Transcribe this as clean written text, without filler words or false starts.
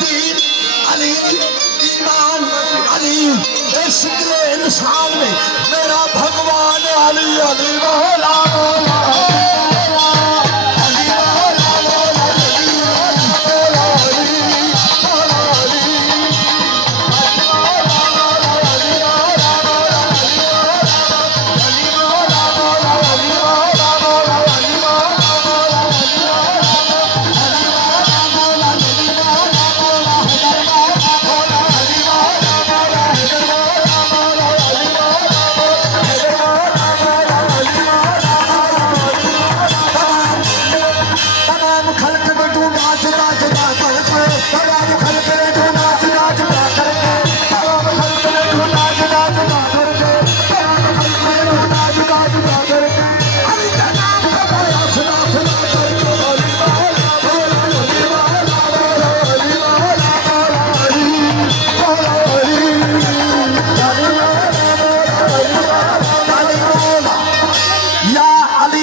दीन अली, ईमान अली, इश्क इंसान में मेरा भगवान अली, अली मौला मौला अली मौला मौला अली मौला अली मौला अली तमाम खल्क में तू नाच नाच नाच